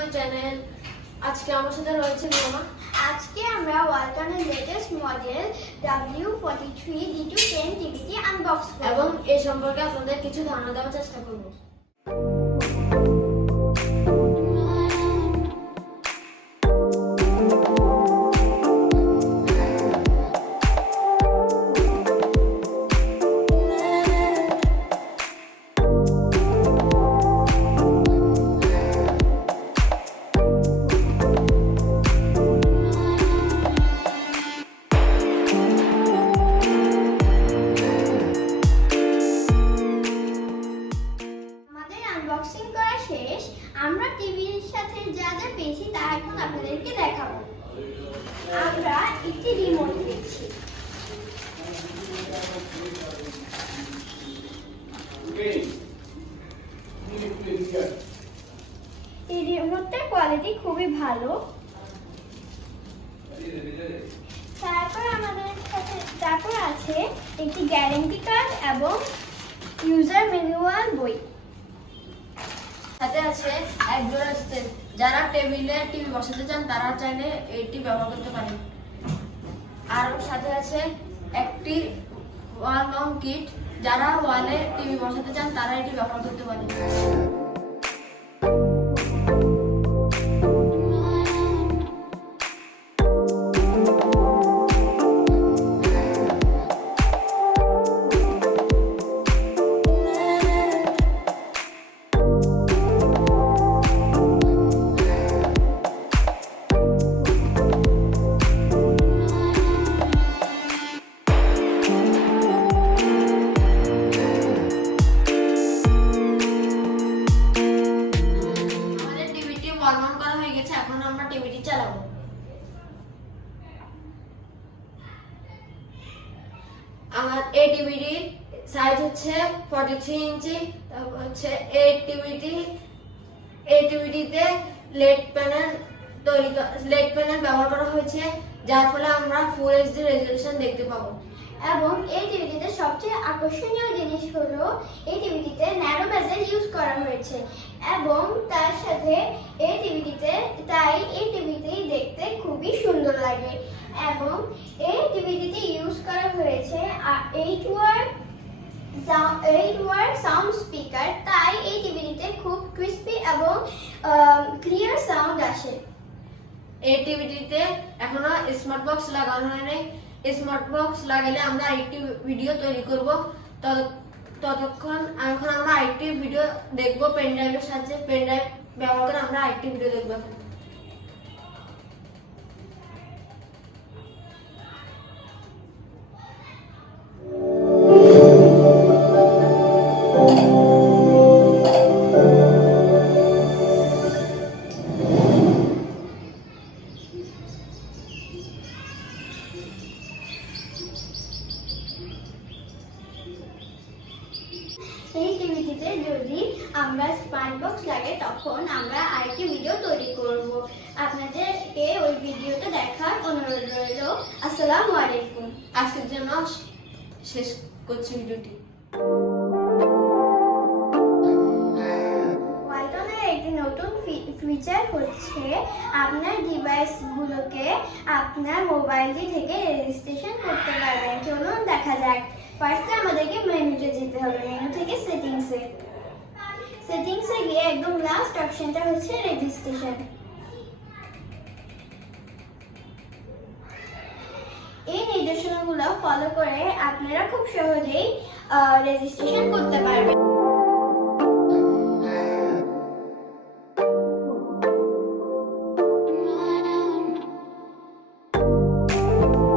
My channel. আজকে আমার সাথে রয়েছে মামা। আজকে আমরা ওয়ালটনের লেটেস্ট মডেল W43D210 টিভিটি আনবক্স করব এবং এই সম্পর্কে আপনাদের কিছু ধারণা দেওয়ার চেষ্টা করব। আনবক্সিং করা শেষ। আমরা টিভির সাথে যা যা পেয়েছি তা এখন আপনাদেরকে দেখাবো। আমরা একটি রিমোট পেয়েছি। এই রিমোটটার কোয়ালিটি খুবই ভালো। তারপর আছে একটি গ্যারান্টি কার্ড এবং ইউজার ম্যানুয়াল বই। সাথে আছে এক জোড়া স্ট্যান্ড। যারা টেবিলে টিভি বসাতে চান তারা চাইলে এটি ব্যবহার করতে পারেন। আর সাথে আছে একটি ওয়াল মাউন্ট কিট। যারা ওয়ালে টিভি বসাতে চান তারা এটি ব্যবহার করতে পারেন। অন করা হয়ে গেছে, এখন আমরা টিভিটি চালাবো। আমার এই টিভিটির সাইজ হচ্ছে 43 ইঞ্চি। তারপর হচ্ছে এই টিভিটিতে লেড প্যানেল ব্যবহার করা হয়েছে, যার ফলে আমরা ফুল এইচডি রেজোলিউশন দেখতে পাবো। এবং এই টিভিটিতে সবচেয়ে আকর্ষণীয় জিনিস হলো এই টিভিটিতে ন্যারো বেজেল ইউজ করা হয়েছে এবং তার সাথে এই টিভিটি দেখতে খুবই সুন্দর লাগে। এবং এই টিভিটিতে ইউজ করা হয়েছে 8 ওয়াট সাউন্ড স্পিকার, তাই এই টিভিটিতে খুব ক্রিস্পি এবং ক্লিয়ার সাউন্ড আসে। এই টিভিটিতে এখনো স্মার্ট বক্স লাগানো হয়নি। স্মার্ট বক্স লাগালে আমরা আরেকটি ভিডিও তৈরি করব। ততক্ষণ এখন আমরা আরেকটি ভিডিও দেখব পেন ড্রাইভের সাহায্যে। পেন ড্রাইভ ব্যবহার করে আমরা আরেকটি ভিডিও দেখব। এই টিভিটিতে যদি আমরা স্মার্ট বক্স লাগাই তখন আমরা আরেকটি ভিডিও তৈরি করব। আপনাদেরকে ওই ভিডিওটা দেখার অনুরোধ রইল। আসসালামু আলাইকুম। আজকের জন্য শেষ করছি ভিডিওটি। ওয়ালটনের একটি নতুন ফিচার হচ্ছে আপনার ডিভাইসগুলোকে আপনার মোবাইলটি থেকে রেজিস্ট্রেশন করতে পারবেন। চলুন দেখা যাক। ফার্স্টে আমাদেরকে মেনুতে যেতে হবে। মেনু থেকে সেটিংসে গিয়ে একদম লাস্ট অপশনটা হচ্ছে রেজিস্ট্রেশন। এই নির্দেশনাগুলো ফলো করে আপনারা খুব সহজেই রেজিস্ট্রেশন করতে পারবেন।